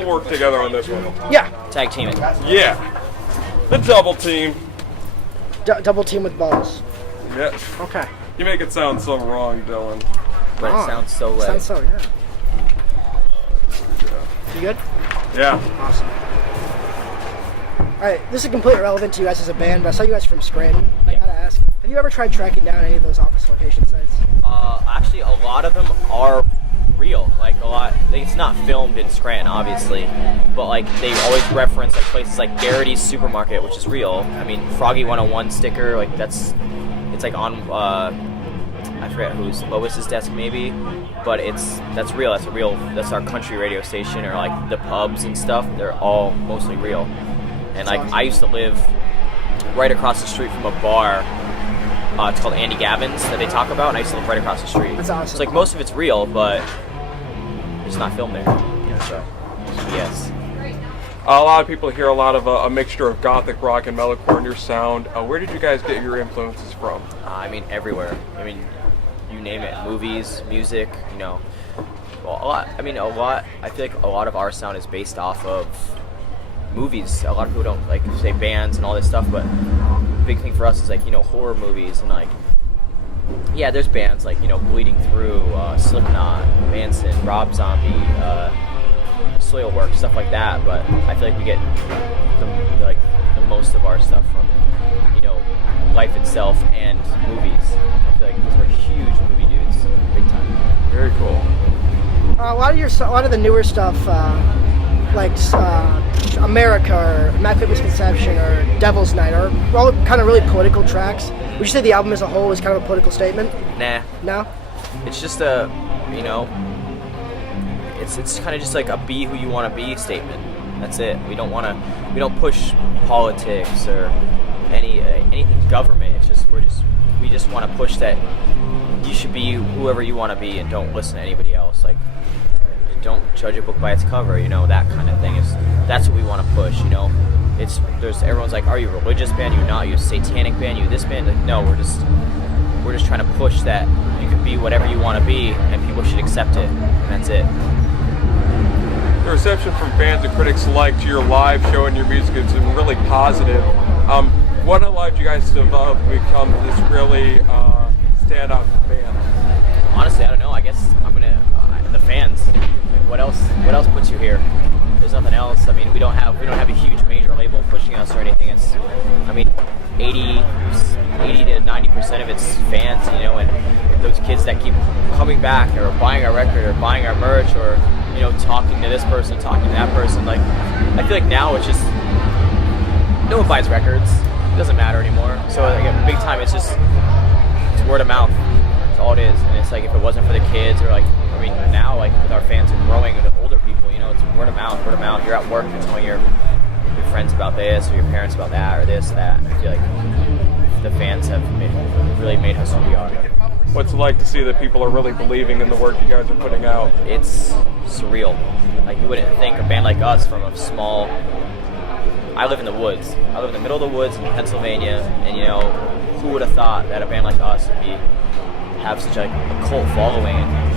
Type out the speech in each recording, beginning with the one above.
We'll work together on this one. Yeah. Tag teaming. Yeah. The double team. Double team with Balz. Yeah. Okay. You make it sound so wrong, Dylan. But it sounds so right. Sounds so, yeah. You good? Yeah. Awesome. Alright, this is completely irrelevant to you guys as a band, but I saw you guys from Scranton. I gotta ask, have you ever tried tracking down any of those office location sites? Actually, a lot of them are real. Like, a lot, it's not filmed in Scranton, obviously, but like they always reference like places like Garrity's Supermarket, which is real. I mean, Froggy 101 sticker, like it's like on I forget who's Lois's desk maybe, but that's real. That's our country radio station, or like the pubs and stuff. They're all mostly real. And like I used to live right across the street from a bar. It's called Andy Gavin's that they talk about, and I used to live right across the street. That's awesome. It's like most of it's real, but it's not filmed there. So yes. A lot of people hear a lot of a mixture of gothic rock and metalcore in your sound. Where did you guys get your influences from? I mean, everywhere. I mean, you name it. Movies, music, you know. Well, a lot. I feel like a lot of our sound is based off of movies. A lot of people don't like say bands and all this stuff, but the big thing for us is like, you know, horror movies and like, yeah, there's bands like, you know, Bleeding Through, Slipknot, Manson, Rob Zombie, Soilwork, stuff like that. But I feel like we get the most of our stuff from, you know, life itself and movies. I feel like those are huge movie dudes, big time. Very cool. A lot of the newer stuff, like America or Immaculate Misconception or Devil's Night, are all kind of really political tracks. Would you say the album as a whole is kind of a political statement? Nah. No? It's just a, you know, it's kind of just like a be who you want to be statement. That's it. We don't push politics or anything government. It's just we just want to push that you should be whoever you want to be and don't listen to anybody else. Like, don't judge a book by its cover, you know, that kind of thing. That's what we want to push, you know. Everyone's like, are you a religious band? Are you not? Are you a satanic band? Are you this band? Like, no, we're just trying to push that you can be whatever you want to be and people should accept it. And that's it. The reception from fans and critics alike to your live show and your music has been really positive. What allowed you guys to develop and become this really stand-out band? Honestly, I don't know. I guess the fans. What else puts you here? There's nothing else. I mean, we don't have a huge major label pushing us or anything. It's, I mean, 80 to 90% of it's fans, you know, and those kids that keep coming back or buying our record or buying our merch or, you know, talking to this person, talking to that person. Like, I feel like now it's just no one buys records. It doesn't matter anymore. So like, big time, it's word of mouth. That's all it is. And it's like if it wasn't for the kids or like, I mean, now like with our fans and growing with the older people, you know, it's word of mouth. You're at work, you're telling your friends about this or your parents about that or this, that. I feel like the fans have really made us who we are. What's it like to see that people are really believing in the work you guys are putting out? It's surreal. Like, you wouldn't think a band like us from a small... I live in the woods. I live in the middle of the woods in Pennsylvania, and you know, who would have thought that a band like us would have such a cult following? And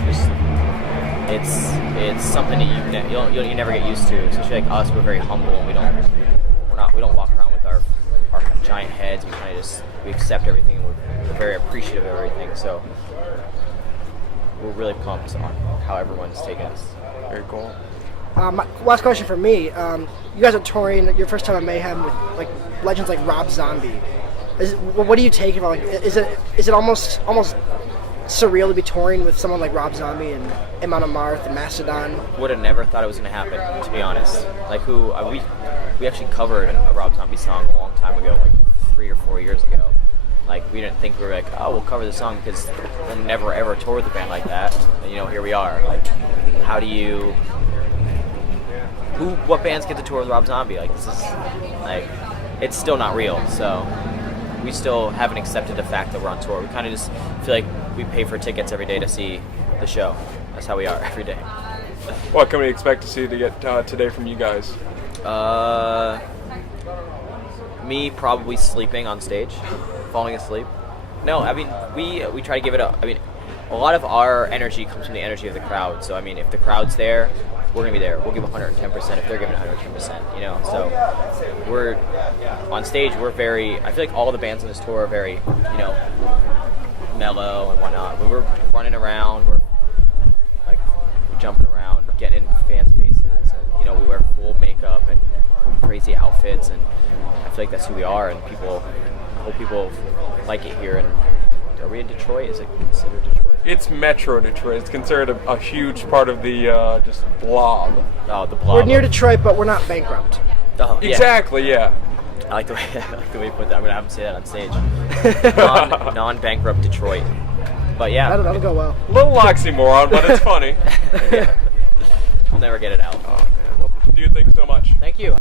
it's something that you never get used to. Especially like us, we're very humble, and we don't walk around with our giant heads. We kind of we accept everything, and we're very appreciative of everything. So we're really pumped on how everyone's taken us. Very cool. My last question for me. You guys are touring your first time at Mayhem with like legends like Rob Zombie. What do you take about? Like, is it almost surreal to be touring with someone like Rob Zombie and Amon Amarth and Mastodon? Would have never thought it was going to happen, to be honest. Like we actually covered a Rob Zombie song a long time ago, like 3 or 4 years ago. Like, we didn't think we were like, oh, we'll cover the song because we'll never ever tour with a band like that. And you know, here we are. Like, how do you? What bands get to tour with Rob Zombie? Like, this is like, it's still not real. So we still haven't accepted the fact that we're on tour. We kind of just feel like we pay for tickets every day to see the show. That's how we are every day. What can we expect to see today from you guys? Me probably sleeping on stage, falling asleep. No, I mean, we try to give it a lot of our energy comes from the energy of the crowd. So I mean, if the crowd's there, we're gonna be there. We'll give 110% if they're giving 110%. You know, so we're on stage. We're very. I feel like all the bands on this tour are very, you know, mellow and whatnot. But we're running around. We're like jumping around, getting in fans' faces, and you know, we wear full makeup and crazy outfits, and I feel like that's who we are. And people, I hope people like it here. And are we in Detroit? Is it considered Detroit? It's Metro Detroit. It's considered a huge part of the just blob. Oh, the blob. We're near Detroit, but we're not bankrupt. Oh, yeah. Exactly, yeah. I like the way you put that. I'm gonna have him say that on stage. Non-bankrupt Detroit. But yeah, That'll go well. A little oxymoron, but it's funny. yeah. I'll never get it out. Oh, man. Well, dude, thanks so much. Thank you.